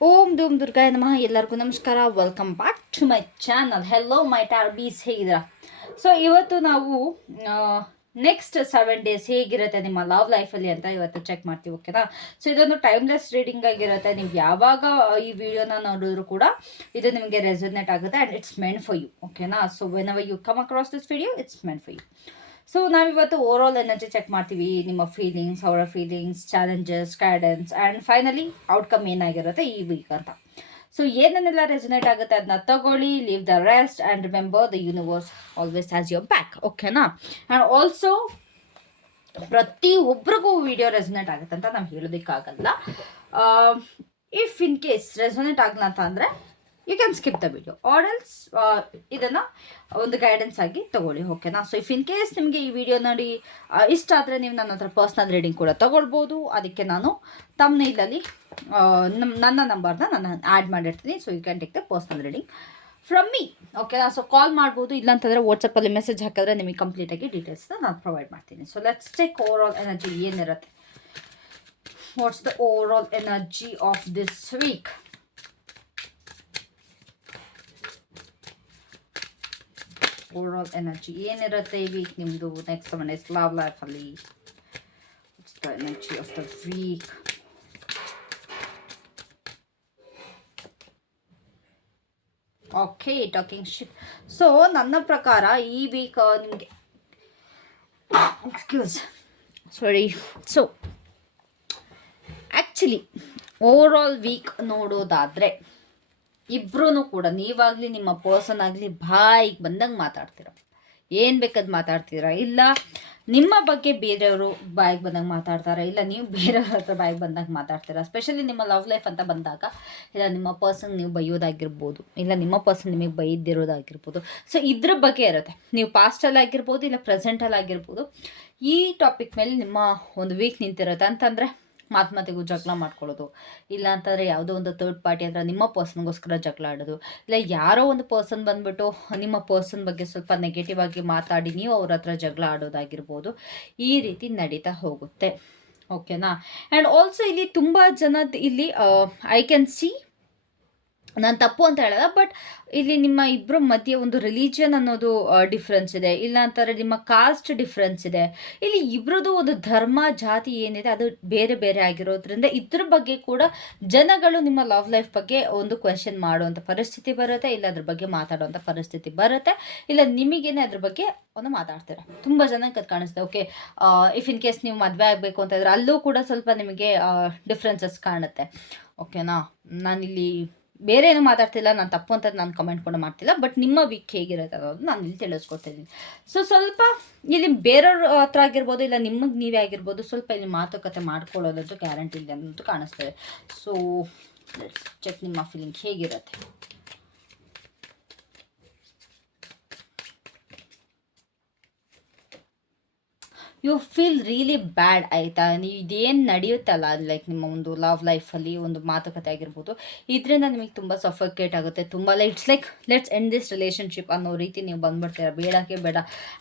ಓಂ ಧೂಮ್ ದುರ್ಗಾಯ ನಮಃ. ಎಲ್ಲರಿಗೂ ನಮಸ್ಕಾರ. Welcome back to my channel. Hello my tarbies, ಹೇಗಿದ್ದೀರಾ? ಸೊ ಇವತ್ತು ನಾವು ನೆಕ್ಸ್ಟ್ 7 ಡೇಸ್ ಹೇಗಿರುತ್ತೆ ನಿಮ್ಮ ಲವ್ ಲೈಫಲ್ಲಿ ಅಂತ ಇವತ್ತು ಚೆಕ್ ಮಾಡ್ತೀವಿ, ಓಕೆನಾ? ಸೊ ಇದೊಂದು ಟೈಮ್ಲೆಸ್ ರೀಡಿಂಗ್ ಆಗಿರುತ್ತೆ. ನೀವು ಯಾವಾಗ ಈ ವಿಡಿಯೋನ ನೋಡಿದ್ರು ಕೂಡ ಇದು ನಿಮಗೆ ರೆಸೊನೇಟ್ ಆಗುತ್ತೆ and it's meant for you, ಓಕೆನಾ? So whenever you come across this video, it's meant for you. So ನಾವಿವತ್ತು ಓವರಾಲ್ ಎನರ್ಜಿ ಚೆಕ್ ಮಾಡ್ತೀವಿ, ನಿಮ್ಮ ಫೀಲಿಂಗ್ಸ್, ಅವರ feelings, challenges, guidance and finally outcome ಏನಾಗಿರುತ್ತೆ ಈ ವೀಕ್ ಅಂತ. ಸೊ ಏನೇನೆಲ್ಲ ರೆಸೊನೇಟ್ ಆಗುತ್ತೆ ಅದನ್ನ ತಗೊಳ್ಳಿ, leave the rest and remember the universe always has your back, ಓಕೆನಾ? ಆ್ಯಂಡ್ ಆಲ್ಸೋ ಪ್ರತಿ ಒಬ್ರಿಗೂ ವಿಡಿಯೋ ರೆಸೊನೇಟ್ ಆಗುತ್ತೆ ಅಂತ ನಾವು ಹೇಳೋದಕ್ಕಾಗಲ್ಲ. ಇಫ್ ಇನ್ ಕೇಸ್ ರೆಸೊನೇಟ್ ಆಗಲ್ಲ ಅಂತ ಅಂದರೆ you can skip the video or else ಇದನ್ನು ಒಂದು ಗೈಡೆನ್ಸ್ ಆಗಿ ತಗೊಳ್ಳಿ, ಓಕೆನಾ? ಸೊ ಇಫ್ ಇನ್ ಕೇಸ್ ನಿಮಗೆ ಈ ವಿಡಿಯೋ ನೋಡಿ ಇಷ್ಟ ಆದರೆ ನೀವು ನನ್ನ ಹತ್ರ ಪರ್ಸ್ನಲ್ ರೀಡಿಂಗ್ ಕೂಡ ತೊಗೊಳ್ಬೋದು. ಅದಕ್ಕೆ ನಾನು ತಮ್ನೇಲಲ್ಲಿ ನನ್ನ ನಂಬರ್ನ ನಾನು ಆ್ಯಡ್ ಮಾಡಿರ್ತೀನಿ. So you can take the personal reading from me, ಓಕೆನಾ? ಸೊ ಕಾಲ್ ಮಾಡ್ಬೋದು, ಇಲ್ಲಾಂತಂದರೆ ವಾಟ್ಸಪ್ಪಲ್ಲಿ ಮೆಸೇಜ್ ಹಾಕಿದ್ರೆ ನಿಮಗೆ ಕಂಪ್ಲೀಟಾಗಿ ಡೀಟೇಲ್ಸ್ನ ನಾನು ಪ್ರೊವೈಡ್ ಮಾಡ್ತೀನಿ. So let's take overall energy ಏನಿರುತ್ತೆ. What's the overall energy of this week? Overall energy ಏನಿರುತ್ತೆ ಈ ವೀಕ್ ನಿಮ್ಮದು ನೆಕ್ಸ್ಟ್ 7 days ಲವ್ ಲೈಫಲ್ಲಿ? It's the energy of the week. Okay, talking shit. So ನನ್ನ ಪ್ರಕಾರ ಈ week ನಿಮಗೆ excuse sorry. So actually overall week ನೋಡೋದಾದರೆ ಇಬ್ಬರೂ ಕೂಡ, ನೀವಾಗಲಿ ನಿಮ್ಮ ಪರ್ಸನ್ ಆಗಲಿ, ಬಾಯಿಗೆ ಬಂದಂಗೆ ಮಾತಾಡ್ತೀರ, ಏನು ಬೇಕಾದ್ ಮಾತಾಡ್ತೀರಾ. ಇಲ್ಲ ನಿಮ್ಮ ಬಗ್ಗೆ ಬೇರೆಯವರು ಬಾಯಿಗೆ ಬಂದಂಗೆ ಮಾತಾಡ್ತಾರೆ, ಇಲ್ಲ ನೀವು ಬೇರೆಯವ್ರ ಹತ್ರ ಬಾಯಿಗೆ ಬಂದಂಗೆ ಮಾತಾಡ್ತೀರಾ. ಸ್ಪೆಷಲಿ ನಿಮ್ಮ ಲವ್ ಲೈಫ್ ಅಂತ ಬಂದಾಗ, ಇಲ್ಲ ನಿಮ್ಮ ಪರ್ಸನ್ ನೀವು ಬೈಯೋದಾಗಿರ್ಬೋದು, ಇಲ್ಲ ನಿಮ್ಮ ಪರ್ಸನ್ ನಿಮಗೆ ಬೈದಿರೋದಾಗಿರ್ಬೋದು. ಸೊ ಇದ್ರ ಬಗ್ಗೆ ಇರುತ್ತೆ. ನೀವು ಪಾಸ್ಟಲ್ಲಿ ಆಗಿರ್ಬೋದು, ಇಲ್ಲ ಪ್ರೆಸೆಂಟಲ್ಲಿ ಆಗಿರ್ಬೋದು. ಈ ಟಾಪಿಕ್ ಮೇಲೆ ನಿಮ್ಮ ಒಂದು ವೀಕ್ ನಿಂತಿರುತ್ತೆ. ಅಂತಂದರೆ ಮಾತಿಗೂ ಜಗಳ ಮಾಡ್ಕೊಳ್ಳೋದು, ಇಲ್ಲ ಅಂತಂದರೆ ಯಾವುದೋ ಒಂದು ಥರ್ಡ್ ಪಾರ್ಟಿ ಹತ್ರ ನಿಮ್ಮ ಪರ್ಸನ್ಗೋಸ್ಕರ ಜಗಳ ಆಡೋದು, ಇಲ್ಲ ಯಾರೋ ಒಂದು ಪರ್ಸನ್ ಬಂದುಬಿಟ್ಟು ನಿಮ್ಮ ಪರ್ಸನ್ ಬಗ್ಗೆ ಸ್ವಲ್ಪ ನೆಗೆಟಿವ್ ಆಗಿ ಮಾತಾಡಿ ನೀವು ಅವ್ರ ಹತ್ರ ಜಗಳ ಆಡೋದಾಗಿರ್ಬೋದು. ಈ ರೀತಿ ನಡೀತಾ ಹೋಗುತ್ತೆ, ಓಕೆನಾ? ಆ್ಯಂಡ್ ಆಲ್ಸೋ ಇಲ್ಲಿ ತುಂಬ ಜನದ ಇಲ್ಲಿ ಐ ಕ್ಯಾನ್ ಸಿ, ನಾನು ತಪ್ಪು ಅಂತ ಹೇಳಲ್ಲ, ಬಟ್ ಇಲ್ಲಿ ನಿಮ್ಮ ಇಬ್ಬರ ಮಧ್ಯೆ ಒಂದು ರಿಲಿಜಿಯನ್ ಅನ್ನೋದು ಡಿಫ್ರೆನ್ಸ್ ಇದೆ, ಇಲ್ಲ ಅಂತಾರೆ ನಿಮ್ಮ ಕಾಸ್ಟ್ ಡಿಫ್ರೆನ್ಸ್ ಇದೆ. ಇಲ್ಲಿ ಇಬ್ಬರದು ಒಂದು ಧರ್ಮ ಜಾತಿ ಏನಿದೆ ಅದು ಬೇರೆ ಬೇರೆ ಆಗಿರೋದ್ರಿಂದ ಇದ್ರ ಬಗ್ಗೆ ಕೂಡ ಜನಗಳು ನಿಮ್ಮ ಲವ್ ಲೈಫ್ ಬಗ್ಗೆ ಒಂದು ಕ್ವೆಶನ್ ಮಾಡುವಂಥ ಪರಿಸ್ಥಿತಿ ಬರುತ್ತೆ, ಇಲ್ಲ ಅದ್ರ ಬಗ್ಗೆ ಮಾತಾಡುವಂಥ ಪರಿಸ್ಥಿತಿ ಬರುತ್ತೆ, ಇಲ್ಲ ನಿಮಗೇನೆ ಅದ್ರ ಬಗ್ಗೆ ಒಂದು ಮಾತಾಡ್ತೀರ. ತುಂಬ ಜನಕ್ಕೆ ಅದು ಕಾಣಿಸುತ್ತೆ. ಓಕೆ, ಇಫ್ ಇನ್ ಕೇಸ್ ನೀವು ಮದುವೆ ಆಗಬೇಕು ಅಂತಂದರೆ ಅಲ್ಲೂ ಕೂಡ ಸ್ವಲ್ಪ ನಿಮಗೆ ಡಿಫ್ರೆನ್ಸಸ್ ಕಾಣುತ್ತೆ, ಓಕೆನಾ? ನಾನಿಲ್ಲಿ ಬೇರೆ ಏನು ಮಾತಾಡ್ತಿಲ್ಲ, ನಾನು ತಪ್ಪು ಅಂತ ನಾನು ಕಮೆಂಟ್ ಕೂಡ ಮಾಡ್ತಿಲ್ಲ, ಬಟ್ ನಿಮ್ಮ ವೀಕ್ ಹೇಗಿರುತ್ತೆ ಅನ್ನೋದು ನಾನು ಇಲ್ಲಿ ತಿಳಿಸ್ಕೊಡ್ತಿದ್ದೀನಿ. ಸೊ ಸ್ವಲ್ಪ ಇಲ್ಲಿ ಬೇರೆಯವ್ರ ಹತ್ರ ಆಗಿರ್ಬೋದು, ಇಲ್ಲ ನಿಮಗೆ ನೀವೇ ಆಗಿರ್ಬೋದು, ಸ್ವಲ್ಪ ಇಲ್ಲಿ ಮಾತುಕತೆ ಮಾಡ್ಕೊಳ್ಳೋದಂತೂ ಗ್ಯಾರಂಟಿ ಇಲ್ಲ ಅನ್ನೋದು ಕಾಣಿಸ್ತದೆ. ಸೊ ಲೆಟ್ಸ್ ಚೆಕ್ ನಿಮ್ಮ ಫೀಲಿಂಗ್ ಹೇಗಿರುತ್ತೆ. ಯು ಫೀಲ್ ರಿಯಲಿ ಬ್ಯಾಡ್, ಆಯಿತಾ? ನೀವು ಇದೇನು ನಡೆಯುತ್ತಲ್ಲ, ಲೈಕ್ ನಿಮ್ಮ ಒಂದು ಲವ್ ಲೈಫಲ್ಲಿ ಒಂದು ಮಾತುಕತೆ ಆಗಿರ್ಬೋದು, ಇದರಿಂದ ನಿಮಗೆ ತುಂಬ ಸಫೋಕೇಟ್ ಆಗುತ್ತೆ. ತುಂಬ it's like let's end this relationship ಅನ್ನೋ ರೀತಿ ನೀವು ಬಂದ್ಬಿಡ್ತೀರ. ಬೇಡಕ್ಕೆ ಬೇಡ,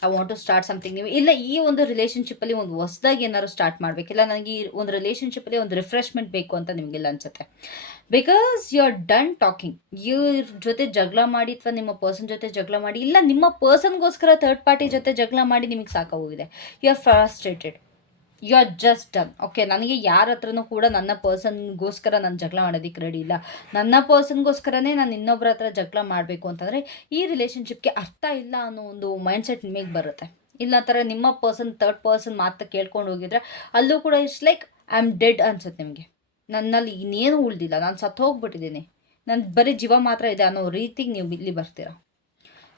I want to start something ನೀವು. ಇಲ್ಲ ಈ ಒಂದು ರಿಲೇಷನ್ಶಿಪ್ಪಲ್ಲಿ ಒಂದು ಹೊಸದಾಗಿ ಏನಾದ್ರು ಸ್ಟಾರ್ಟ್ ಮಾಡಬೇಕಿಲ್ಲ, ನನಗೆ ಈ ಒಂದು ರಿಲೇಷನ್ಶಿಪ್ಪಲ್ಲಿ ಒಂದು ರಿಫ್ರೆಶ್ಮೆಂಟ್ ಬೇಕು ಅಂತ ನಿಮಗೆಲ್ಲ ಅನಿಸುತ್ತೆ. Because you are done talking. ಇವ್ರ ಜೊತೆ ಜಗಳ ಮಾಡಿ, ಅಥವಾ ನಿಮ್ಮ ಪರ್ಸನ್ ಜೊತೆ ಜಗಳ ಮಾಡಿ, ಇಲ್ಲ ನಿಮ್ಮ ಪರ್ಸನ್ಗೋಸ್ಕರ ಥರ್ಡ್ ಪಾರ್ಟಿ ಜೊತೆ ಜಗಳ ಮಾಡಿ ನಿಮಗೆ ಸಾಕಾಗೋಗಿದೆ. You are frustrated, you are just done. Okay, ನನಗೆ ಯಾರ ಹತ್ರನೂ ಕೂಡ ನನ್ನ ಪರ್ಸನ್ಗೋಸ್ಕರ ನಾನು ಜಗಳ ಮಾಡೋದಕ್ಕೆ ರೆಡಿ ಇಲ್ಲ. ನನ್ನ ಪರ್ಸನ್ಗೋಸ್ಕರನೇ ನಾನು ಇನ್ನೊಬ್ಬರ ಹತ್ರ ಜಗಳ ಮಾಡಬೇಕು ಅಂತಂದರೆ ಈ ರಿಲೇಷನ್ಶಿಪ್ಗೆ ಅರ್ಥ ಇಲ್ಲ ಅನ್ನೋ ಒಂದು ಮೈಂಡ್ಸೆಟ್ ನಿಮಗೆ ಬರುತ್ತೆ. ಇಲ್ಲ ಥರ ನಿಮ್ಮ ಪರ್ಸನ್ ಥರ್ಡ್ ಪರ್ಸನ್ ಮಾತು ಕೇಳ್ಕೊಂಡು ಹೋಗಿದ್ರೆ ಅಲ್ಲೂ ಕೂಡ it's like I am dead ಅನ್ಸುತ್ತೆ ನಿಮಗೆ. ನನ್ನಲ್ಲಿ ಇನ್ನೇನು ಉಳಿದಿಲ್ಲ, ನಾನು ಸತ್ತು ಹೋಗ್ಬಿಟ್ಟಿದ್ದೀನಿ, ನನ್ನ ಬರೀ ಜೀವ ಮಾತ್ರ ಇದೆ ಅನ್ನೋ ರೀತಿಗೆ ನೀವು ಇಲ್ಲಿ ಬರ್ತೀರ.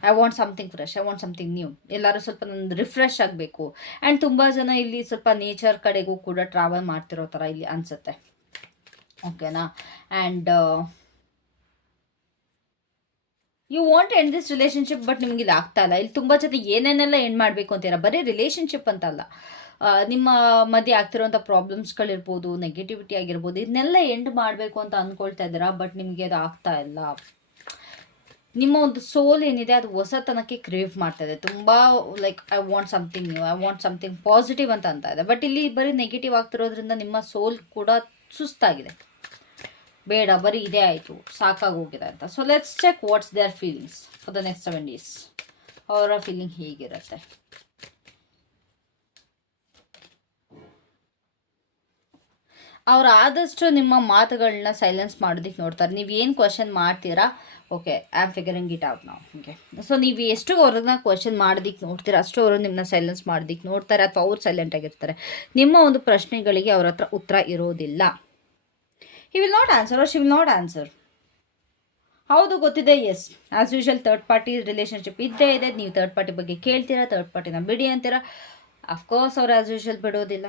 I want something fresh, I want something new. ಎಲ್ಲರೂ ಸ್ವಲ್ಪ ನಂದು ರಿಫ್ರೆಶ್ ಆಗಬೇಕು. ಆ್ಯಂಡ್ ತುಂಬ ಜನ ಇಲ್ಲಿ ಸ್ವಲ್ಪ ನೇಚರ್ ಕಡೆಗೂ ಕೂಡ ಟ್ರಾವೆಲ್ ಮಾಡ್ತಿರೋ ಥರ ಇಲ್ಲಿ ಅನಿಸುತ್ತೆ, ಓಕೆನಾ? And you want end this relationship, but ನಿಮ್ಗೆ ಇಲ್ಲಿ ಆಗ್ತಾ ಇಲ್ಲ. ಇಲ್ಲಿ ತುಂಬ ಜನ ಏನೇನೆಲ್ಲ ಎಂಡ್ ಮಾಡಬೇಕು ಅಂತೀರ, ಬರೀ ರಿಲೇಷನ್ಶಿಪ್ ಅಂತಲ್ಲ, ನಿಮ್ಮ ಮಧ್ಯೆ ಆಗ್ತಿರೋಂಥ ಪ್ರಾಬ್ಲಮ್ಸ್ಗಳಿರ್ಬೋದು, ನೆಗೆಟಿವಿಟಿ ಆಗಿರ್ಬೋದು, ಇದನ್ನೆಲ್ಲ ಎಂಡ್ ಮಾಡಬೇಕು ಅಂತ ಅಂದ್ಕೊಳ್ತಾ ಇದ್ದೀರಾ, ಬಟ್ ನಿಮಗೆ ಅದು ಆಗ್ತಾ ಇಲ್ಲ. ನಿಮ್ಮ ಒಂದು ಸೋಲ್ ಏನಿದೆ ಅದು ಹೊಸತನಕ್ಕೆ ಕ್ರೇವ್ ಮಾಡ್ತಾ ಇದೆ. ತುಂಬ like I want something new, I want something positive ಅಂತ ಇದೆ. ಬಟ್ ಇಲ್ಲಿ ಬರೀ ನೆಗೆಟಿವ್ ಆಗ್ತಿರೋದ್ರಿಂದ ನಿಮ್ಮ ಸೋಲ್ ಕೂಡ ಸುಸ್ತಾಗಿದೆ. ಬೇಡ ಬರೀ ಇದೇ ಆಯಿತು ಸಾಕಾಗೋಗಿದೆ ಅಂತ. So let's check what's their feelings for the next 7 days. ಅವರ ಫೀಲಿಂಗ್ ಹೇಗಿರುತ್ತೆ? ಅವ್ರು ಆದಷ್ಟು ನಿಮ್ಮ ಮಾತುಗಳನ್ನ ಸೈಲೆನ್ಸ್ ಮಾಡೋದಕ್ಕೆ ನೋಡ್ತಾರೆ. ನೀವು ಏನು ಕ್ವಶನ್ ಮಾಡ್ತೀರಾ, okay I am figuring it out ನಾವು. ಓಕೆ, ಸೊ ನೀವು ಎಷ್ಟು ಅವ್ರನ್ನ ಕ್ವಶನ್ ಮಾಡೋದಕ್ಕೆ ನೋಡ್ತೀರಾ ಅಷ್ಟು ಅವರು ನಿಮ್ಮನ್ನ ಸೈಲೆನ್ಸ್ ಮಾಡೋದಕ್ಕೆ ನೋಡ್ತಾರೆ, ಅಥವಾ ಅವ್ರು ಸೈಲೆಂಟ್ ಆಗಿರ್ತಾರೆ. ನಿಮ್ಮ ಒಂದು ಪ್ರಶ್ನೆಗಳಿಗೆ ಅವ್ರ ಹತ್ರ ಉತ್ತರ ಇರೋದಿಲ್ಲ. He will not answer or she will not answer. ಹೌದು ಗೊತ್ತಿದೆ, yes as usual third party relationship ಇದ್ದೇ ಇದೆ. ನೀವು ಥರ್ಡ್ ಪಾರ್ಟಿ ಬಗ್ಗೆ ಕೇಳ್ತೀರಾ, ಥರ್ಡ್ ಪಾರ್ಟಿನ ಬಿಡಿ ಅಂತೀರಾ. ಅಫ್ಕೋರ್ಸ್ ಅವ್ರು ಆ್ಯಸ್ ಯೂಶುವಲ್ ಬಿಡೋದಿಲ್ಲ,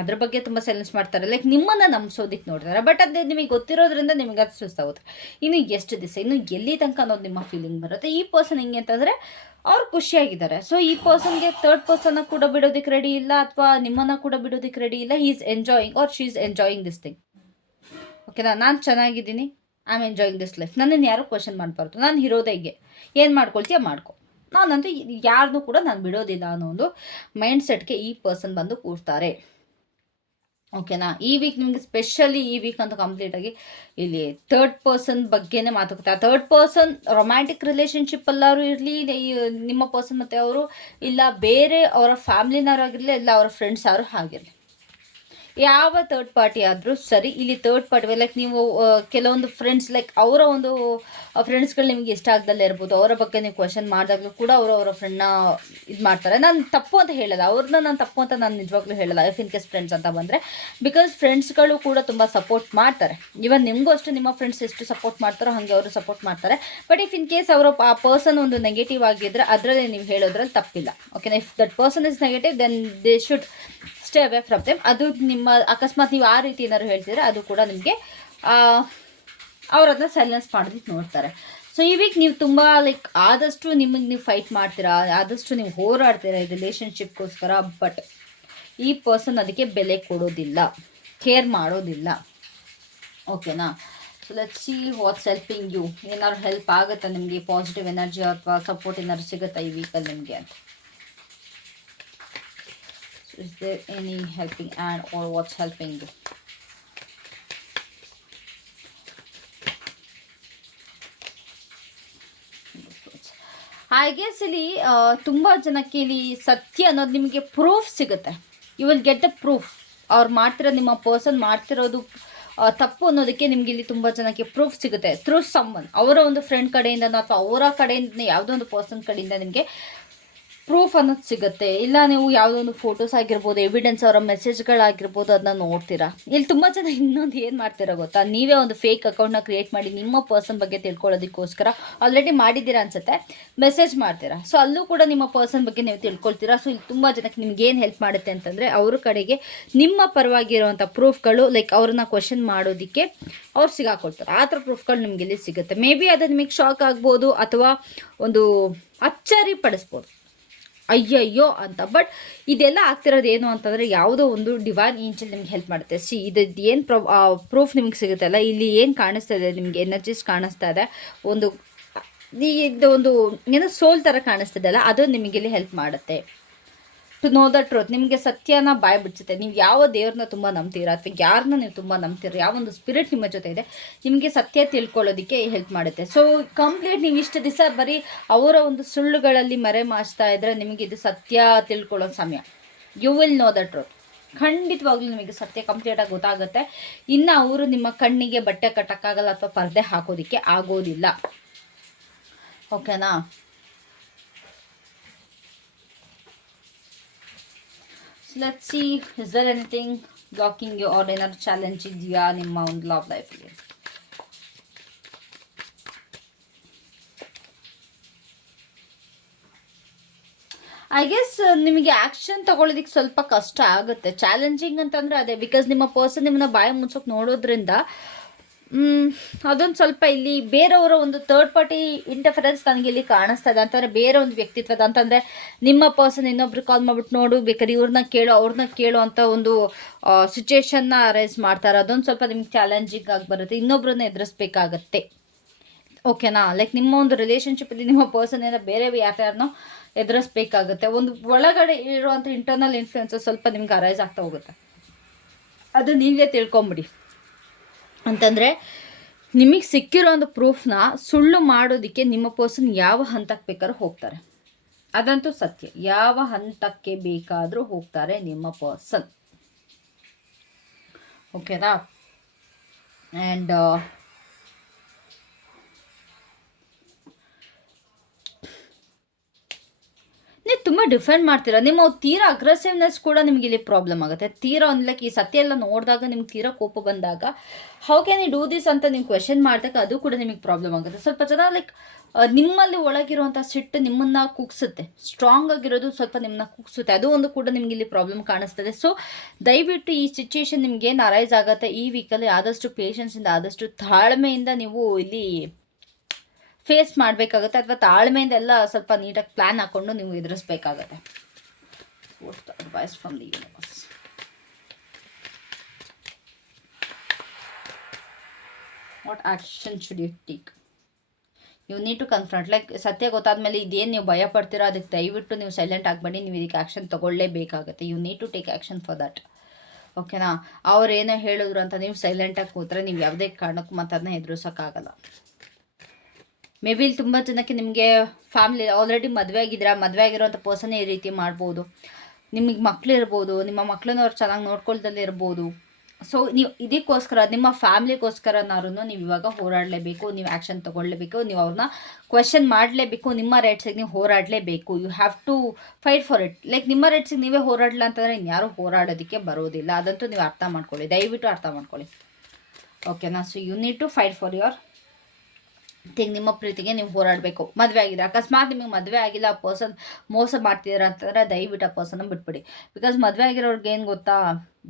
ಅದ್ರ ಬಗ್ಗೆ ತುಂಬ ಸೈಲೆನ್ಸ್ ಮಾಡ್ತಾರೆ. ಲೈಕ್ ನಿಮ್ಮನ್ನು ನಂಬಿಸೋದಕ್ಕೆ ನೋಡ್ತಾರೆ. ಬಟ್ ಅದು ನಿಮಗೆ ಗೊತ್ತಿರೋದ್ರಿಂದ ನಿಮಗೆ ಅದು ಸುಸ್ತಾಗುತ್ತೆ. ಇನ್ನು ಎಷ್ಟು ದಿವಸ, ಇನ್ನು ಎಲ್ಲಿ ತನಕ ಅನ್ನೋದು ನಿಮ್ಮ ಫೀಲಿಂಗ್ ಬರುತ್ತೆ. ಈ ಪರ್ಸನ್ ಹೆಂಗೆ ಅಂತಂದರೆ ಅವ್ರು ಖುಷಿಯಾಗಿದ್ದಾರೆ. ಸೊ ಈ ಪರ್ಸನ್ಗೆ ಥರ್ಡ್ ಪರ್ಸನ್ನ ಕೂಡ ಬಿಡೋದಕ್ಕೆ ರೆಡಿ ಇಲ್ಲ, ಅಥವಾ ನಿಮ್ಮನ್ನು ಕೂಡ ಬಿಡೋದಕ್ಕೆ ರೆಡಿ ಇಲ್ಲ. He is enjoying or she is enjoying this thing. ಓಕೆನಾ, ನಾನು ಚೆನ್ನಾಗಿದ್ದೀನಿ, I am enjoying this life. ನನ್ನನ್ನು ಯಾರು ಕ್ವಶನ್ ಮಾಡಬಾರ್ದು, ನಾನು ಇರೋದೇ ಹೀಗೆ, ಏನು ಮಾಡ್ಕೊಳ್ತೀಯ ಮಾಡ್ಕೊ, ನಾನಂತೂ ಯಾರನ್ನೂ ಕೂಡ ನಾನು ಬಿಡೋದಿಲ್ಲ ಅನ್ನೋ ಒಂದು ಮೈಂಡ್ ಸೆಟ್ಗೆ ಈ ಪರ್ಸನ್ ಬಂದು ಕೂರ್ತಾರೆ. ಓಕೆನಾ, ಈ ವೀಕ್ ನಿಮಗೆ ಸ್ಪೆಷಲಿ ಈ ವೀಕ್ ಅಂತ ಕಂಪ್ಲೀಟಾಗಿ ಇಲ್ಲಿ ಥರ್ಡ್ ಪರ್ಸನ್ ಬಗ್ಗೆನೇ ಮಾತಾಡ್ತಾರೆ. ಆ ಥರ್ಡ್ ಪರ್ಸನ್ ರೊಮ್ಯಾಂಟಿಕ್ ರಿಲೇಷನ್ಶಿಪ್ ಎಲ್ಲರೂ ಇರಲಿ, ನಿಮ್ಮ ಪರ್ಸನ್ ಮತ್ತು ಅವರು, ಇಲ್ಲ ಬೇರೆ ಅವರ ಫ್ಯಾಮಿಲಿನವರಾಗಿರಲಿ, ಇಲ್ಲ ಅವರ ಫ್ರೆಂಡ್ಸ್ ಯಾರು ಆಗಿರಲಿ, ಯಾವ ಥರ್ಡ್ ಪಾರ್ಟಿ ಆದರೂ ಸರಿ. ಇಲ್ಲಿ ಥರ್ಡ್ ಪಾರ್ಟಿ ಲೈಕ್ ನೀವು ಕೆಲವೊಂದು ಫ್ರೆಂಡ್ಸ್, ಲೈಕ್ ಅವರ ಒಂದು ಫ್ರೆಂಡ್ಸ್ಗಳು ನಿಮಗೆ ಇಷ್ಟ ಆಗ್ದಲ್ಲೇ ಇರ್ಬೋದು. ಅವರ ಬಗ್ಗೆ ನೀವು ಕ್ವಶನ್ ಮಾಡಿದಾಗಲೂ ಕೂಡ ಅವರ ಫ್ರೆಂಡ್ನ ಇದು ಮಾಡ್ತಾರೆ. ನಾನು ತಪ್ಪು ಅಂತ ಹೇಳಲ್ಲ, ಅವ್ರನ್ನ ನಾನು ತಪ್ಪು ಅಂತ ನಾನು ನಿಜವಾಗ್ಲೂ ಹೇಳಲ್ಲ. ಇಫ್ ಇನ್ ಕೇಸ್ ಫ್ರೆಂಡ್ಸ್ ಅಂತ ಬಂದರೆ, ಬಿಕಾಸ್ ಫ್ರೆಂಡ್ಸ್ಗಳು ಕೂಡ ತುಂಬ ಸಪೋರ್ಟ್ ಮಾಡ್ತಾರೆ. ಇವನ್ ನಿಮಗೂ ಅಷ್ಟು ನಿಮ್ಮ ಫ್ರೆಂಡ್ಸ್ ಎಷ್ಟು ಸಪೋರ್ಟ್ ಮಾಡ್ತಾರೋ ಹಾಗೆ ಅವರು ಸಪೋರ್ಟ್ ಮಾಡ್ತಾರೆ. ಬಟ್ ಇಫ್ ಇನ್ ಕೇಸ್ ಅವರ ಆ ಪರ್ಸನ್ ಒಂದು ನೆಗೆಟಿವ್ ಆಗಿದ್ದರೆ ಅದರಲ್ಲಿ ನೀವು ಹೇಳೋದ್ರಲ್ಲಿ ತಪ್ಪಿಲ್ಲ. ಓಕೆನಾ, if that person is negative then they should stay away from them. ಅದು ನಿಮ್ಮ ಅಕಸ್ಮಾತ್ ನೀವು ಆ ರೀತಿ ಏನಾದ್ರು ಹೇಳ್ತಿದ್ರೆ ಅದು ಕೂಡ ನಿಮಗೆ ಅವರನ್ನ ಸೈಲೆನ್ಸ್ ಮಾಡೋದಕ್ಕೆ ನೋಡ್ತಾರೆ. ಸೊ ಈ ವೀಕ್ ನೀವು ತುಂಬ ಲೈಕ್ ಆದಷ್ಟು ನಿಮಗೆ ನೀವು ಫೈಟ್ ಮಾಡ್ತೀರಾ, ಆದಷ್ಟು ನೀವು ಹೋರಾಡ್ತೀರಾ ಈ ರಿಲೇಷನ್ಶಿಪ್ಗೋಸ್ಕರ. ಬಟ್ ಈ ಪರ್ಸನ್ ಅದಕ್ಕೆ ಬೆಲೆ ಕೊಡೋದಿಲ್ಲ, ಕೇರ್ ಮಾಡೋದಿಲ್ಲ. ಓಕೆನಾ, so let's see what's helping you. ಏನಾದ್ರು ಹೆಲ್ಪ್ ಆಗುತ್ತಾ ನಿಮಗೆ, ಪಾಸಿಟಿವ್ ಎನರ್ಜಿ ಅಥವಾ ಸಪೋರ್ಟ್ ಏನಾದ್ರು ಸಿಗುತ್ತಾ ಈ ವೀಕಲ್ಲಿ ನಿಮಗೆ ಅಂತ. Is there any helping hand or what's helping you? I guess ಇಲ್ಲಿ ತುಂಬ ಜನಕ್ಕೆ ಇಲ್ಲಿ ಸತ್ಯ ಅನ್ನೋದು ನಿಮಗೆ ಪ್ರೂಫ್ ಸಿಗುತ್ತೆ. You will get the proof. ಅವ್ರು ಮಾಡ್ತಿರೋ, ನಿಮ್ಮ ಪರ್ಸನ್ ಮಾಡ್ತಿರೋದು ತಪ್ಪು ಅನ್ನೋದಕ್ಕೆ ನಿಮ್ಗೆ ಇಲ್ಲಿ ತುಂಬ ಜನಕ್ಕೆ ಪ್ರೂಫ್ ಸಿಗುತ್ತೆ ಥ್ರೂ ಸಮ್ಮನ್. ಅವರ ಒಂದು ಫ್ರೆಂಡ್ ಕಡೆಯಿಂದನೋ ಅಥವಾ ಅವರ ಕಡೆಯಿಂದ ಯಾವುದೋ ಒಂದು ಪರ್ಸನ್ ಕಡೆಯಿಂದ ನಿಮಗೆ ಪ್ರೂಫ್ ಅನ್ನೋದು ಸಿಗುತ್ತೆ. ಇಲ್ಲ ನೀವು ಯಾವುದೋ ಒಂದು ಫೋಟೋಸ್ ಆಗಿರ್ಬೋದು, ಎವಿಡೆನ್ಸ್, ಅವರ ಮೆಸೇಜ್ಗಳಾಗಿರ್ಬೋದು, ಅದನ್ನ ನೋಡ್ತೀರಾ. ಇಲ್ಲಿ ತುಂಬ ಜನ ಇನ್ನೊಂದು ಏನು ಮಾಡ್ತೀರಾ ಗೊತ್ತಾ, ನೀವೇ ಒಂದು ಫೇಕ್ ಅಕೌಂಟ್ನ ಕ್ರಿಯೇಟ್ ಮಾಡಿ ನಿಮ್ಮ ಪರ್ಸನ್ ಬಗ್ಗೆ ತಿಳ್ಕೊಳ್ಳೋದಕ್ಕೋಸ್ಕರ ಆಲ್ರೆಡಿ ಮಾಡಿದ್ದೀರಾ ಅನ್ಸುತ್ತೆ, ಮೆಸೇಜ್ ಮಾಡ್ತೀರಾ. ಸೊ ಅಲ್ಲೂ ಕೂಡ ನಿಮ್ಮ ಪರ್ಸನ್ ಬಗ್ಗೆ ನೀವು ತಿಳ್ಕೊಳ್ತೀರಾ. ಸೊ ಇಲ್ಲಿ ತುಂಬ ಜನಕ್ಕೆ ನಿಮ್ಗೆ ಏನು ಹೆಲ್ಪ್ ಮಾಡುತ್ತೆ ಅಂತಂದರೆ, ಅವ್ರ ಕಡೆಗೆ ನಿಮ್ಮ ಪರವಾಗಿರುವಂಥ ಪ್ರೂಫ್ಗಳು, ಲೈಕ್ ಅವ್ರನ್ನ ಕ್ವಶನ್ ಮಾಡೋದಕ್ಕೆ ಅವ್ರು ಸಿಗಾಕೊಳ್ತಾರೆ. ಆ ಥರ ಪ್ರೂಫ್ಗಳು ನಿಮ್ಗೆ ಇಲ್ಲಿ ಸಿಗುತ್ತೆ. ಮೇ ಬಿ ಅದು ನಿಮಗೆ ಶಾಕ್ ಆಗ್ಬೋದು ಅಥವಾ ಒಂದು ಅಚ್ಚರಿ ಪಡಿಸ್ಬೋದು, ಅಯ್ಯಯ್ಯೋ ಅಂತ. ಬಟ್ ಇದೆಲ್ಲ ಆಗ್ತಿರೋದು ಏನು ಅಂತಂದರೆ, ಯಾವುದೋ ಒಂದು ಡಿವೈನ್ ಏಂಜಲ್ ನಿಮ್ಗೆ ಹೆಲ್ಪ್ ಮಾಡುತ್ತೆ. ಇದು ಏನು ಪ್ರೂಫ್ ನಿಮಗೆ ಸಿಗುತ್ತಲ್ಲ, ಇಲ್ಲಿ ಏನು ಕಾಣಿಸ್ತಾ ಇದೆ ನಿಮಗೆ, ಎನರ್ಜೀಸ್ ಕಾಣಿಸ್ತಾ ಇದೆ, ಒಂದು ಒಂದು ಏನೋ ಸೋಲ್ ಥರ ಕಾಣಿಸ್ತಿದೆ ಅಲ್ಲ, ಅದು ನಿಮಗೆ ಇಲ್ಲಿ ಹೆಲ್ಪ್ ಮಾಡುತ್ತೆ ಟು ನೋ ದ ಟ್ರೂತ್. ನಿಮಗೆ ಸತ್ಯನ ಬಾಯ್ ಬಿಡಿಸುತ್ತೆ. ನೀವು ಯಾವ ದೇವ್ರನ್ನ ತುಂಬ ನಂಬ್ತೀರಾ ಅಥವಾ ಯಾರನ್ನ ನೀವು ತುಂಬ ನಂಬ್ತೀರ, ಯಾವ ಒಂದು ಸ್ಪಿರಿಟ್ ನಿಮ್ಮ ಜೊತೆ ಇದೆ, ನಿಮಗೆ ಸತ್ಯ ತಿಳ್ಕೊಳ್ಳೋದಕ್ಕೆ ಹೆಲ್ಪ್ ಮಾಡುತ್ತೆ. ಸೊ ಕಂಪ್ಲೀಟ್ ನೀವು ಇಷ್ಟು ದಿವಸ ಬರೀ ಅವರ ಒಂದು ಸುಳ್ಳುಗಳಲ್ಲಿ ಮರೆ ಮಾಚ್ತಾ ಇದ್ದರೆ, ನಿಮಗೆ ಇದು ಸತ್ಯ ತಿಳ್ಕೊಳ್ಳೋ ಸಮಯ. You will know the truth. ಖಂಡಿತವಾಗ್ಲೂ ನಿಮಗೆ ಸತ್ಯ ಕಂಪ್ಲೀಟಾಗಿ ಗೊತ್ತಾಗುತ್ತೆ. ಇನ್ನು ಅವರು ನಿಮ್ಮ ಕಣ್ಣಿಗೆ ಬಟ್ಟೆ ಕಟ್ಟಕ್ಕಾಗಲ್ಲ ಅಥವಾ ಪರ್ದೆ ಹಾಕೋದಕ್ಕೆ ಆಗೋದಿಲ್ಲ. ಓಕೆನಾ, let's see, is there anything blocking you or ಏನಾದ್ರು ಚಾಲೆಂಜ್ ಇದೆಯಾ ನಿಮ್ಮ ಒಂದು ಲವ್ ಲೈಫ್ಗೆ? ಐ ಗೆಸ್ ನಿಮಗೆ ಆ್ಯಕ್ಷನ್ ತಗೊಳ್ಳೋದಕ್ಕೆ ಸ್ವಲ್ಪ ಕಷ್ಟ ಆಗುತ್ತೆ. ಚಾಲೆಂಜಿಂಗ್ ಅಂತಂದರೆ ಅದೇ, ಬಿಕಾಸ್ ನಿಮ್ಮ ಪರ್ಸನ್ ನಿಮ್ಮನ್ನ ಬಾಯಿ ಮುಚ್ಚೋಕೆ ನೋಡೋದ್ರಿಂದ ಅದೊಂದು ಸ್ವಲ್ಪ ಇಲ್ಲಿ ಬೇರೆಯವರ ಒಂದು ಥರ್ಡ್ ಪಾರ್ಟಿ ಇಂಟರ್ಫರೆನ್ಸ್ ನನಗೆ ಇಲ್ಲಿ ಕಾಣಿಸ್ತಾ ಇದೆ. ಅಂತಂದರೆ ಬೇರೆ ಒಂದು ವ್ಯಕ್ತಿತ್ವದ, ಅಂತಂದರೆ ನಿಮ್ಮ ಪರ್ಸನ್ ಇನ್ನೊಬ್ರು ಕಾಲ್ ಮಾಡಿಬಿಟ್ಟು ನೋಡು ಬೇಕಾದ್ರೆ ಇವ್ರನ್ನ ಕೇಳೋ ಅವ್ರನ್ನ ಕೇಳೋ ಅಂತ ಒಂದು ಸಿಚುವೇಶನ್ನ ಅರೇಂಜ್ ಮಾಡ್ತಾರೆ. ಅದೊಂದು ಸ್ವಲ್ಪ ನಿಮ್ಗೆ ಚಾಲೆಂಜಿಂಗ್ ಆಗಿ ಬರುತ್ತೆ, ಇನ್ನೊಬ್ರನ್ನ ಎದುರಿಸ್ಬೇಕಾಗತ್ತೆ. ಓಕೆನಾ, ಲೈಕ್ ನಿಮ್ಮ ಒಂದು ರಿಲೇಷನ್ಶಿಪ್ಪಲ್ಲಿ ನಿಮ್ಮ ಪರ್ಸನ್ ಏನೋ ಬೇರೆ ಯಾರ್ಯಾರನ್ನೋ ಎದುರಿಸ್ಬೇಕಾಗುತ್ತೆ. ಒಂದು ಒಳಗಡೆ ಇರುವಂಥ ಇಂಟರ್ನಲ್ ಇನ್ಫ್ಲುಯೆನ್ಸಸ್ ಸ್ವಲ್ಪ ನಿಮ್ಗೆ ಅರೈಸ್ ಆಗ್ತಾ ಹೋಗುತ್ತೆ. ಅದು ನೀವೇ ತಿಳ್ಕೊಂಬಿಡಿ. ಅಂತಂದರೆ ನಿಮಗೆ ಸಿಕ್ಕಿರೋ ಒಂದು ಪ್ರೂಫ್ನ ಸುಳ್ಳು ಮಾಡೋದಕ್ಕೆ ನಿಮ್ಮ ಪರ್ಸನ್ ಯಾವ ಹಂತಕ್ಕೆ ಬೇಕಾದ್ರೂ ಹೋಗ್ತಾರೆ. ಅದಂತೂ ಸತ್ಯ. ಯಾವ ಹಂತಕ್ಕೆ ಬೇಕಾದರೂ ಹೋಗ್ತಾರೆ ನಿಮ್ಮ ಪರ್ಸನ್. ಓಕೆನಾ? ಆ್ಯಂಡ್ ನೀವು ತುಂಬ ಡಿಫೆಂಡ್ ಮಾಡ್ತೀರಾ. ನಿಮ್ಮ ತೀರಾ ಅಗ್ರೆಸಿವ್ನೆಸ್ ಕೂಡ ನಿಮಗೆ ಇಲ್ಲಿ ಪ್ರಾಬ್ಲಮ್ ಆಗುತ್ತೆ. ತೀರಾ ಒಂದು ಲೈಕ್ ಈ ಸತ್ಯ ಎಲ್ಲ ನೋಡಿದಾಗ ನಿಮ್ಗೆ ತೀರಾ ಕೋಪ ಬಂದಾಗ how can you do this ಅಂತ ನೀವು ಕ್ವೆಶನ್ ಮಾಡಿದಾಗ ಅದು ಕೂಡ ನಿಮಗೆ ಪ್ರಾಬ್ಲಮ್ ಆಗುತ್ತೆ. ಸ್ವಲ್ಪ ಜನ ಲೈಕ್ ನಿಮ್ಮಲ್ಲಿ ಒಳಗಿರುವಂಥ ಸಿಟ್ಟು ನಿಮ್ಮನ್ನು ಕುಗ್ಸುತ್ತೆ. ಸ್ಟ್ರಾಂಗ್ ಆಗಿರೋದು ಸ್ವಲ್ಪ ನಿಮ್ಮನ್ನ ಕುಗ್ಸುತ್ತೆ. ಅದು ಒಂದು ಕೂಡ ನಿಮ್ಗೆ ಇಲ್ಲಿ ಪ್ರಾಬ್ಲಮ್ ಕಾಣಿಸ್ತದೆ. ಸೊ ದಯವಿಟ್ಟು ಈ ಸಿಚುಯೇಷನ್ ನಿಮ್ಗೆ ಏನು ಅರೈಸ್ ಆಗುತ್ತೆ ಈ ವೀಕಲ್ಲಿ ಆದಷ್ಟು ಪೇಷನ್ಸಿಂದ ಆದಷ್ಟು ತಾಳ್ಮೆಯಿಂದ ನೀವು ಇಲ್ಲಿ ಫೇಸ್ ಮಾಡಬೇಕಾಗುತ್ತೆ. ಅಥವಾ ತಾಳ್ಮೆಯಿಂದ ಎಲ್ಲ ಸ್ವಲ್ಪ ನೀಟಾಗಿ ಪ್ಲ್ಯಾನ್ ಹಾಕ್ಕೊಂಡು ನೀವು ಎದುರಿಸ್ಬೇಕಾಗತ್ತೆ. What's the advice from the universe? What action should you take? You need to confront. Like ಸತ್ಯ ಗೊತ್ತಾದ್ಮೇಲೆ ಇದೇನು ನೀವು ಭಯ ಪಡ್ತೀರೋ ಅದಕ್ಕೆ ದಯವಿಟ್ಟು ನೀವು ಸೈಲೆಂಟ್ ಆಗಬೇಡಿ. ನೀವು ಇದಕ್ಕೆ ಆ್ಯಕ್ಷನ್ ತೊಗೊಳ್ಳೇಬೇಕಾಗುತ್ತೆ. You need to take action for that. ಓಕೆನಾ? ಅವ್ರೇನೋ ಹೇಳಿದ್ರು ಅಂತ ನೀವು ಸೈಲೆಂಟಾಗಿ ಕೂತ್ರೆ ನೀವು ಯಾವುದೇ ಕಾರಣಕ್ಕೂ ಮತ್ತು ಅದನ್ನ ಎದುರಿಸೋಕ್ಕಾಗಲ್ಲ. ಮೇ ಬಿ ಇಲ್ಲಿ ತುಂಬ ಜನಕ್ಕೆ ನಿಮಗೆ ಫ್ಯಾಮಿಲಿ ಆಲ್ರೆಡಿ ಮದುವೆ ಆಗಿದ್ದೀರಾ, ಮದುವೆ ಆಗಿರೋಂಥ ಪರ್ಸನ್ ಈ ರೀತಿ ಮಾಡ್ಬೋದು. ನಿಮಗೆ ಮಕ್ಕಳು ಇರ್ಬೋದು, ನಿಮ್ಮ ಮಕ್ಕಳನ್ನ ಅವ್ರು ಚೆನ್ನಾಗಿ ನೋಡ್ಕೊಳ್ದಲ್ಲೇ ಇರ್ಬೋದು. ಸೊ ನೀವು ಇದಕ್ಕೋಸ್ಕರ ನಿಮ್ಮ ಫ್ಯಾಮಿಲಿಗೋಸ್ಕರನಾದ್ರೂ ನೀವು ಇವಾಗ ಹೋರಾಡಲೇಬೇಕು. ನೀವು ಆ್ಯಕ್ಷನ್ ತೊಗೊಳ್ಳೇಬೇಕು. ನೀವು ಅವ್ರನ್ನ ಕ್ವೆಶನ್ ಮಾಡಲೇಬೇಕು. ನಿಮ್ಮ ರೈಟ್ಸಿಗೆ ನೀವು ಹೋರಾಡಲೇಬೇಕು. You have to fight for it. Like ನಿಮ್ಮ ರೈಟ್ಸಿಗೆ ನೀವೇ ಹೋರಾಡಲ್ಲ ಅಂತಂದರೆ ಇನ್ಯಾರೂ ಹೋರಾಡೋದಕ್ಕೆ ಬರೋದಿಲ್ಲ. ಅದಂತೂ ನೀವು ಅರ್ಥ ಮಾಡ್ಕೊಳ್ಳಿ. ದಯವಿಟ್ಟು ಅರ್ಥ ಮಾಡ್ಕೊಳ್ಳಿ. ಓಕೆನಾ? So you need to fight for your thing. ನಿಮ್ಮ ಪ್ರೀತಿಗೆ ನೀವು ಹೋರಾಡಬೇಕು. ಮದುವೆ ಆಗಿದೆ, ಅಕಸ್ಮಾತ್ ನಿಮಗೆ ಮದುವೆ ಆಗಿಲ್ಲ, ಆ ಪರ್ಸನ್ ಮೋಸ ಮಾಡ್ತಿದ್ದೀರ ಅಂತಂದರೆ ದಯವಿಟ್ಟು ಆ ಪರ್ಸನ್ನ ಬಿಟ್ಬಿಡಿ. ಬಿಕಾಸ್ ಮದುವೆ ಆಗಿರೋರ್ಗೆ ಏನು ಗೊತ್ತಾ,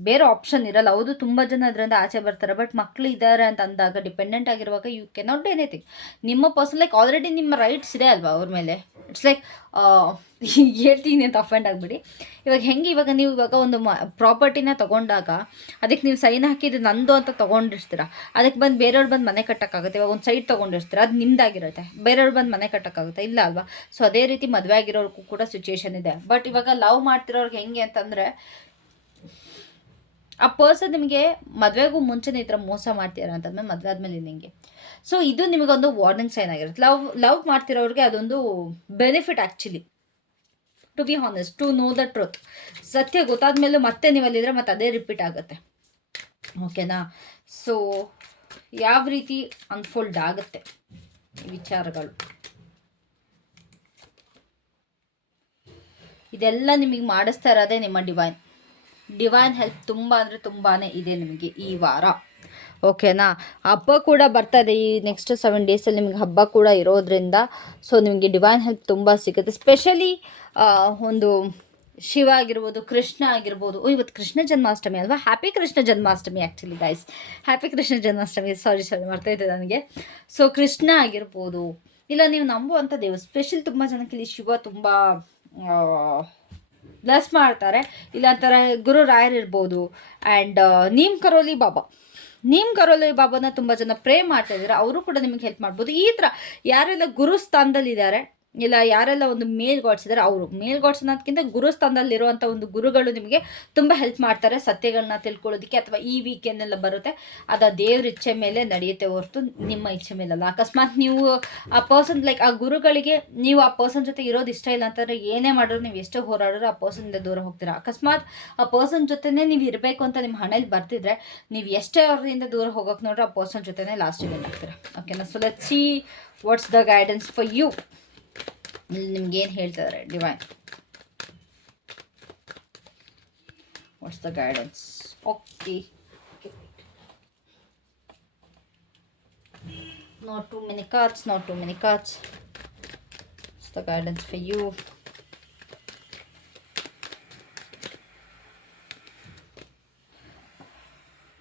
ಬೇರೆ ಆಪ್ಷನ್ ಇರಲ್ಲ. ಹೌದು ತುಂಬ ಜನ ಅದರಿಂದ ಆಚೆ ಬರ್ತಾರೆ. ಬಟ್ ಮಕ್ಕಳು ಇದ್ದಾರೆ ಅಂತ ಅಂದಾಗ ಡಿಪೆಂಡೆಂಟ್ ಆಗಿರುವಾಗ ಯು ಕೆನಾಟ್ ಡು ಎನಿಥಿಂಗ್. ನಿಮ್ಮ ಪರ್ಸನ್ ಲೈಕ್ ಆಲ್ರೆಡಿ ನಿಮ್ಮ ರೈಟ್ಸ್ ಇದೆ ಅಲ್ವಾ ಅವ್ರ ಮೇಲೆ. ಇಟ್ಸ್ ಲೈಕ್ ಹೇಳ್ತೀನಿ ಅಂತ ಅಫೆಂಡ್ ಆಗಿಬಿಡಿ. ಇವಾಗ ಹೆಂಗೆ, ಇವಾಗ ನೀವು ಇವಾಗ ಒಂದು ಪ್ರಾಪರ್ಟಿನ ತೊಗೊಂಡಾಗ ಅದಕ್ಕೆ ನೀವು ಸೈನ್ ಹಾಕಿದ್ದು ನಂದು ಅಂತ ತೊಗೊಂಡಿರ್ತೀರ. ಅದಕ್ಕೆ ಬಂದು ಬೇರೆಯವ್ರು ಬಂದು ಮನೆ ಕಟ್ಟೋಕ್ಕಾಗುತ್ತೆ. ಇವಾಗ ಒಂದು ಸೈಟ್ ತೊಗೊಂಡಿರ್ತೀರ, ಅದು ನಿಮ್ದಾಗಿರುತ್ತೆ. ಬೇರೆಯವ್ರು ಬಂದು ಮನೆ ಕಟ್ಟೋಕ್ಕಾಗುತ್ತೆ? ಇಲ್ಲ ಅಲ್ವಾ? ಸೊ ಅದೇ ರೀತಿ ಮದುವೆ ಆಗಿರೋರ್ಗೂ ಕೂಡ ಸಿಚುವೇಶನ್ ಇದೆ. ಬಟ್ ಇವಾಗ ಲವ್ ಮಾಡ್ತಿರೋರ್ಗೆ ಹೆಂಗೆ ಅಂತಂದರೆ ಆ ಪರ್ಸನ್ ನಿಮಗೆ ಮದುವೆಗೂ ಮುಂಚೆನೇ ಈ ಥರ ಮೋಸ ಮಾಡ್ತೀರಾ ಅಂತಂದ್ಮೇಲೆ ಮದುವೆ ಆದಮೇಲೆ ನಿಮಗೆ. ಸೊ ಇದು ನಿಮಗೊಂದು ವಾರ್ನಿಂಗ್ ಸೈನ್ ಆಗಿರುತ್ತೆ. ಲವ್ ಮಾಡ್ತಿರೋರಿಗೆ ಅದೊಂದು benefit actually, to be honest, to know the truth. ಸತ್ಯ ಗೊತ್ತಾದ್ಮೇಲೆ ಮತ್ತೆ ನೀವಲ್ಲಿದ್ರೆ ಮತ್ತೆ ಅದೇ ರಿಪೀಟ್ ಆಗುತ್ತೆ. ಓಕೆನಾ? ಸೊ ಯಾವ ರೀತಿ ಅನ್ಫೋಲ್ಡ್ ಆಗುತ್ತೆ ಈ ವಿಚಾರಗಳು, ಇದೆಲ್ಲ ನಿಮಗೆ ಮಾಡಿಸ್ತಾ ಇರೋದೇ ನಿಮ್ಮ ಡಿವೈನ್ ಹೆಲ್ಪ್ ತುಂಬ ಅಂದರೆ ತುಂಬಾ ಇದೆ ನಿಮಗೆ ಈ ವಾರ. ಓಕೆನಾ? ಹಬ್ಬ ಕೂಡ ಬರ್ತದೆ ಈ ನೆಕ್ಸ್ಟ್ 7 ಡೇಸಲ್ಲಿ. ನಿಮಗೆ ಹಬ್ಬ ಕೂಡ ಇರೋದ್ರಿಂದ ಸೊ ನಿಮಗೆ ಡಿವೈನ್ ಹೆಲ್ಪ್ ತುಂಬ ಸಿಗುತ್ತೆ. ಸ್ಪೆಷಲಿ ಒಂದು ಶಿವ ಆಗಿರ್ಬೋದು, ಕೃಷ್ಣ ಆಗಿರ್ಬೋದು. ಇವತ್ತು ಕೃಷ್ಣ ಜನ್ಮಾಷ್ಟಮಿ ಅಲ್ವಾ? Happy Krishna Janmashtami actually guys. Happy Krishna Janmashtami. Sorry ಮರ್ತೈತೆ ನನಗೆ. ಸೊ ಕೃಷ್ಣ ಆಗಿರ್ಬೋದು, ಇಲ್ಲ ನೀವು ನಂಬುವಂಥ ದೇವರು. ಸ್ಪೆಷಲ್ ತುಂಬ ಜನಕ್ಕೆ ಇಲ್ಲಿ ಶಿವ ತುಂಬ ಬ್ಲೆಸ್ ಮಾಡ್ತಾರೆ. ಇಲ್ಲ ಅಂತಾರೆ ಗುರು ರಾಯರಿರ್ಬೋದು. ಆ್ಯಂಡ್ ನೀಮ್ ಕರೋಲಿ ಬಾಬಾನ ತುಂಬ ಜನ ಪ್ರೇ ಮಾಡ್ತಾ ಇದ್ದಾರೆ. ಅವರು ಕೂಡ ನಿಮಗೆ ಹೆಲ್ಪ್ ಮಾಡ್ಬೋದು. ಈ ಥರ ಯಾರೆಲ್ಲ ಗುರು ಸ್ಥಾನದಲ್ಲಿದ್ದಾರೆ, ಇಲ್ಲ ಯಾರೆಲ್ಲ ಒಂದು ಮೇಲ್ ಗಾಡ್ಸ್ ಇದ್ದಾರೆ, ಅವರು ಮೇಲ್ ಗಾಡ್ಸ್ ಅನ್ನೋದಕ್ಕಿಂತ ಗುರು ಸ್ಥಾನದಲ್ಲಿರುವಂಥ ಒಂದು ಗುರುಗಳು ನಿಮಗೆ ತುಂಬ ಹೆಲ್ಪ್ ಮಾಡ್ತಾರೆ ಸತ್ಯಗಳನ್ನ ತಿಳ್ಕೊಳ್ಳೋದಕ್ಕೆ. ಅಥವಾ ಈ ವೀಕೆಂಡೆಲ್ಲ ಬರುತ್ತೆ, ಅದು ದೇವ್ರ ಇಚ್ಛೆ ಮೇಲೆ ನಡೆಯುತ್ತೆ ಹೊರತು ನಿಮ್ಮ ಇಚ್ಛೆ ಮೇಲಲ್ಲ. ಅಕಸ್ಮಾತ್ ನೀವು ಆ ಪರ್ಸನ್ ಲೈಕ್ ಆ ಗುರುಗಳಿಗೆ ನೀವು ಆ ಪರ್ಸನ್ ಜೊತೆ ಇರೋದು ಇಷ್ಟ ಇಲ್ಲ ಅಂತಂದರೆ ಏನೇ ಮಾಡಿದ್ರು, ನೀವು ಎಷ್ಟೇ ಹೋರಾಡಿದ್ರು ಆ ಪರ್ಸನ್ನಿಂದ ದೂರ ಹೋಗ್ತೀರಾ. ಅಕಸ್ಮಾತ್ ಆ ಪರ್ಸನ್ ಜೊತೆನೇ ನೀವು ಇರಬೇಕು ಅಂತ ನಿಮ್ಮ ಹಣೆಯಲ್ಲಿ ಬರ್ತಿದ್ರೆ ನೀವು ಎಷ್ಟೇ ಅವ್ರಿಂದ ದೂರ ಹೋಗೋಕೆ ನೋಡ್ರೆ ಆ ಪರ್ಸನ್ ಜೊತೆನೇ ಲಾಸ್ಟಿಗೆ ಆಗ್ತೀರಾ. ಓಕೆನಾ? So let's see what's the guidance for you. ಇಲ್ಲಿ ನಿಮ್ಗೇನು ಹೇಳ್ತಿದ್ದಾರೆ divine? What's the guidance? Okay, not too many cards. What's the guidance for you?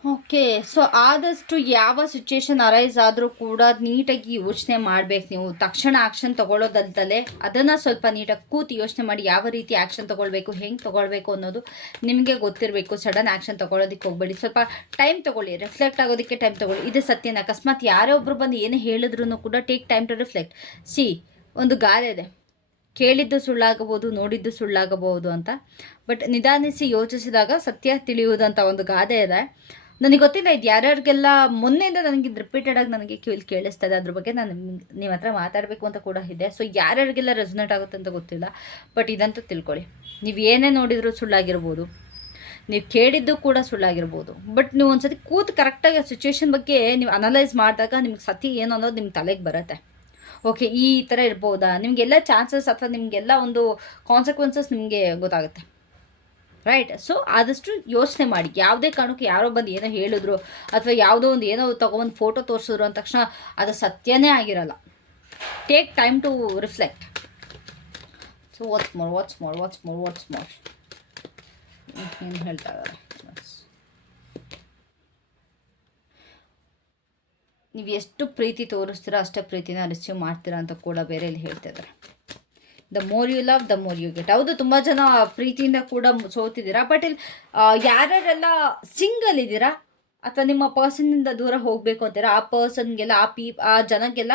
Okay, so ಆದಷ್ಟು ಯಾವ ಸಿಚುಯೇಷನ್ ಅರೈಸ್ ಆದರೂ ಕೂಡ ನೀಟಾಗಿ ಯೋಚನೆ ಮಾಡಬೇಕು. ನೀವು ತಕ್ಷಣ ಆ್ಯಕ್ಷನ್ ತೊಗೊಳ್ಳೋದಂತಲೇ ಅದನ್ನು ಸ್ವಲ್ಪ ನೀಟಾಗಿ ಕೂತು ಯೋಚನೆ ಮಾಡಿ ಯಾವ ರೀತಿ ಆ್ಯಕ್ಷನ್ ತೊಗೊಳ್ಬೇಕು, ಹೆಂಗೆ ತೊಗೊಳ್ಬೇಕು ಅನ್ನೋದು ನಿಮಗೆ ಗೊತ್ತಿರಬೇಕು. ಸಡನ್ ಆ್ಯಕ್ಷನ್ ತೊಗೊಳ್ಳೋದಕ್ಕೆ ಹೋಗಬೇಡಿ. ಸ್ವಲ್ಪ ಟೈಮ್ ತೊಗೊಳ್ಳಿ, ರಿಫ್ಲೆಕ್ಟ್ ಆಗೋದಕ್ಕೆ ಟೈಮ್ ತೊಗೊಳ್ಳಿ. ಇದು ಸತ್ಯನ. ಅಕಸ್ಮಾತ್ ಯಾರೇ ಒಬ್ಬರು ಬಂದು ಏನೇ ಹೇಳಿದ್ರು ಕೂಡ ಟೇಕ್ ಟೈಮ್ ಟು ರಿಫ್ಲೆಕ್ಟ್. ಒಂದು ಗಾದೆ ಇದೆ, ಕೇಳಿದ್ದು ಸುಳ್ಳಾಗಬಹುದು, ನೋಡಿದ್ದು ಸುಳ್ಳಾಗಬಹುದು ಅಂತ. ಬಟ್ ನಿಧಾನಿಸಿ ಯೋಚಿಸಿದಾಗ ಸತ್ಯ ತಿಳಿಯುವುದಂತ ಒಂದು ಗಾದೆ ಇದೆ. ನನಗೆ ಗೊತ್ತಿಲ್ಲ ಇದು ಯಾರ್ಯಾರಿಗೆಲ್ಲ ಮೊನ್ನೆಯಿಂದ ನನಗೆ ಇದು ರಿಪೀಟೆಡಾಗಿ ನನಗೆ ಕಿವಿಲಿ ಕೇಳಿಸ್ತಾ ಇದೆ. ಅದ್ರ ಬಗ್ಗೆ ನಾನು ನಿಮ್ಮ ಹತ್ರ ಮಾತಾಡಬೇಕು ಅಂತ ಕೂಡ ಇದೆ. ಸೊ ಯಾರ್ಯಾರಿಗೆಲ್ಲ ರೆಸನೇಟ್ ಆಗುತ್ತೆ ಅಂತ ಗೊತ್ತಿಲ್ಲ, ಬಟ್ ಇದಂತೂ ತಿಳ್ಕೊಳ್ಳಿ, ನೀವು ಏನೇ ನೋಡಿದರೂ ಸುಳ್ಳಾಗಿರ್ಬೋದು, ನೀವು ಕೇಳಿದ್ದು ಕೂಡ ಸುಳ್ಳಾಗಿರ್ಬೋದು. ಬಟ್ ನೀವು ಒಂದ್ಸತಿ ಕೂತು ಕರೆಕ್ಟಾಗಿ ಆ ಸಿಚುವೇಶನ್ ಬಗ್ಗೆ ನೀವು ಅನಲೈಸ್ ಮಾಡಿದಾಗ ನಿಮ್ಗೆ ಸತಿ ಏನು ಅನ್ನೋದು ನಿಮ್ಮ ತಲೆಗೆ ಬರುತ್ತೆ. ಓಕೆ, ಈ ಥರ ಇರ್ಬೋದಾ, ನಿಮಗೆಲ್ಲ ಚಾನ್ಸಸ್ ಅಥವಾ ನಿಮಗೆಲ್ಲ ಒಂದು ಕಾನ್ಸಿಕ್ವೆನ್ಸಸ್ ನಿಮಗೆ ಗೊತ್ತಾಗುತ್ತೆ, ರೈಟ್? ಸೊ ಆದಷ್ಟು ಯೋಚನೆ ಮಾಡಿ. ಯಾವುದೇ ಕಾರಣಕ್ಕೂ ಯಾರೋ ಬಂದು ಏನೋ ಹೇಳಿದ್ರು ಅಥವಾ ಯಾವುದೋ ಒಂದು ಏನೋ ತೊಗೊಂಡು ಫೋಟೋ ತೋರಿಸಿದ್ರು ಅಂದ ತಕ್ಷಣ ಅದು ಸತ್ಯನೇ ಆಗಿರಲ್ಲ. Take time to reflect. So what's more ಏನು ಹೇಳ್ತಾ ಇದ್ದಾರೆ? ನೀವು ಎಷ್ಟು ಪ್ರೀತಿ ತೋರಿಸ್ತೀರಾ ಅಷ್ಟೇ ಪ್ರೀತಿನ ರಿಸೀವ್ ಮಾಡ್ತೀರಾ ಅಂತ ಕೂಡ ಬೇರೆ ಇಲ್ಲಿ ಹೇಳ್ತಾ ಇದ್ದಾರೆ. The more you love the more you get. ಹೌದು, ತುಂಬ ಜನ ಪ್ರೀತಿಯಿಂದ ಕೂಡ ಸೋತಿದ್ದೀರಾ. ಬಟ್ ಇಲ್ಲಿ ಯಾರ್ಯಾರೆಲ್ಲ ಸಿಂಗಲ್ ಇದ್ದೀರಾ ಅಥವಾ ನಿಮ್ಮ ಪರ್ಸನ್ನಿಂದ ದೂರ ಹೋಗಬೇಕು ಅಂತೀರಾ, ಆ ಪರ್ಸನ್ಗೆಲ್ಲ ಆ ಜನಕ್ಕೆಲ್ಲ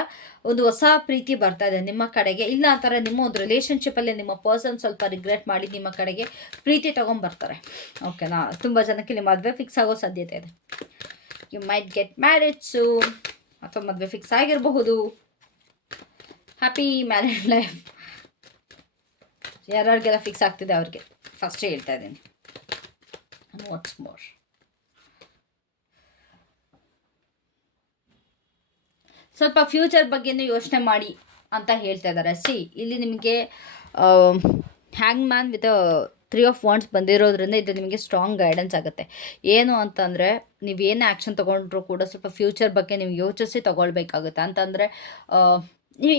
ಒಂದು ಹೊಸ ಪ್ರೀತಿ ಬರ್ತಾ ಇದೆ ನಿಮ್ಮ ಕಡೆಗೆ. ಇಲ್ಲ ಅಂತಾರೆ ನಿಮ್ಮ ಒಂದು ರಿಲೇಷನ್ಶಿಪ್ಪಲ್ಲಿ ನಿಮ್ಮ ಪರ್ಸನ್ ಸ್ವಲ್ಪ ರಿಗ್ರೆಟ್ ಮಾಡಿ ನಿಮ್ಮ ಕಡೆಗೆ ಪ್ರೀತಿ ತೊಗೊಂಬರ್ತಾರೆ. ಓಕೆನಾ? ತುಂಬ ಜನಕ್ಕೆ ಇಲ್ಲಿ ಮದುವೆ ಫಿಕ್ಸ್ ಆಗೋ ಸಾಧ್ಯತೆ ಇದೆ. You might get marriage soon, ಅಥವಾ ಮದುವೆ ಫಿಕ್ಸ್ ಆಗಿರಬಹುದು. Happy married life. ಯಾರ್ಯಾರಿಗೆಲ್ಲ ಫಿಕ್ಸ್ ಆಗ್ತಿದೆ ಅವ್ರಿಗೆ ಫಸ್ಟೇ ಹೇಳ್ತಾ ಇದ್ದೀನಿ. What's more? ಸ್ವಲ್ಪ ಫ್ಯೂಚರ್ ಬಗ್ಗೆನೂ ಯೋಚನೆ ಮಾಡಿ ಅಂತ ಹೇಳ್ತಾ ಇದ್ದಾರೆ. ಇಲ್ಲಿ ನಿಮಗೆ ಹ್ಯಾಂಗ್ ಮ್ಯಾನ್ ವಿತ್ 3 ಆಫ್ ವಾಂಡ್ಸ್ ಬಂದಿರೋದ್ರಿಂದ ಇದು ನಿಮಗೆ ಸ್ಟ್ರಾಂಗ್ ಗೈಡೆನ್ಸ್ ಆಗುತ್ತೆ. ಏನು ಅಂತಂದರೆ, ನೀವೇನೇ ಆ್ಯಕ್ಷನ್ ತೊಗೊಂಡ್ರೂ ಕೂಡ ಸ್ವಲ್ಪ ಫ್ಯೂಚರ್ ಬಗ್ಗೆ ನೀವು ಯೋಚಿಸಿ ತೊಗೊಳ್ಬೇಕಾಗುತ್ತೆ. ಅಂತಂದರೆ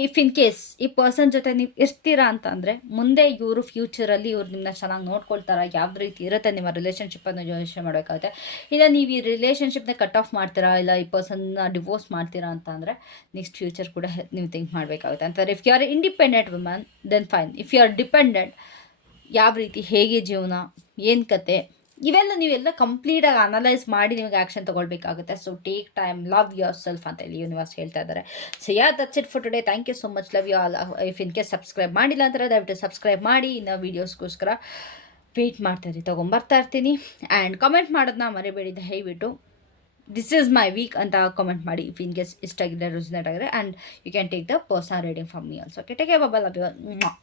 ಇಫ್ ಇನ್ ಕೇಸ್ ಈ ಪರ್ಸನ್ ಜೊತೆ ನೀವು ಇರ್ತೀರಾ ಅಂತ ಅಂದರೆ ಮುಂದೆ ಇವರು ಫ್ಯೂಚರಲ್ಲಿ ಇವ್ರು ನಿಮ್ಮನ್ನ ಚೆನ್ನಾಗಿ ನೋಡ್ಕೊಳ್ತಾರಾ, ಯಾವ್ದು ರೀತಿ ಇರುತ್ತೆ ನಿಮ್ಮ ರಿಲೇಷನ್ಶಿಪ್ಪನ್ನು ಯೋಚನೆ ಮಾಡಬೇಕಾಗುತ್ತೆ. ಇಲ್ಲ ನೀವು ಈ ರಿಲೇಷನ್ಶಿಪ್ನ ಕಟ್ ಆಫ್ ಮಾಡ್ತೀರಾ, ಇಲ್ಲ ಈ ಪರ್ಸನ್ನ ಡಿವೋರ್ಸ್ ಮಾಡ್ತೀರಾ ಅಂತ ಅಂದರೆ ನೆಕ್ಸ್ಟ್ ಫ್ಯೂಚರ್ ಕೂಡ ನೀವು ಥಿಂಕ್ ಮಾಡಬೇಕಾಗುತ್ತೆ. ಅಂತಂದರೆ if you are independent woman then fine. If you are dependent, ಯಾವ ರೀತಿ, ಹೇಗೆ ಜೀವನ, ಏನು ಕತೆ, ಇವೆಲ್ಲ ನೀವೆಲ್ಲ ಕಂಪ್ಲೀಟಾಗಿ ಅನಲೈಸ್ ಮಾಡಿ ನಿಮಗೆ ಆ್ಯಕ್ಷನ್ ತೊಗೊಳ್ಬೇಕಾಗುತ್ತೆ. So take time, love yourself ಅಂತ ಹೇಳಿ ಯೂನಿವರ್ಸ್ ಹೇಳ್ತಾ ಇದ್ದಾರೆ. So that's it for today. Thank you so much. Love you all. If in case subscribe ಮಾಡಿಲ್ಲ ಅಂತಾರೆ ದಯವಿಟ್ಟು ಸಬ್ಸ್ಕ್ರೈಬ್ ಮಾಡಿ. ಇನ್ನು ವೀಡಿಯೋಸ್ಗೋಸ್ಕರ ವೆಯ್ಟ್ ಮಾಡ್ತಾಯಿರಿ, ತೊಗೊಂಬರ್ತಾ ಇರ್ತೀನಿ. ಆ್ಯಂಡ್ ಕಮೆಂಟ್ ಮಾಡೋದನ್ನ ಮರಿಬೇಡಿ ದಯವಿಟ್ಟು. ದಿಸ್ ಈಸ್ ಮೈ ವೀಕ್ ಅಂತ ಕಮೆಂಟ್ ಮಾಡಿ ಇಫ್ ಇನ್ ಕೇಸ್ ಇಷ್ಟ ಆಗಿದ್ರೆ, ರೆಸನೇಟ್ ಆಗಿದ್ರೆ. And you can take the personal reading from me also. Okay, take care, bye, love you.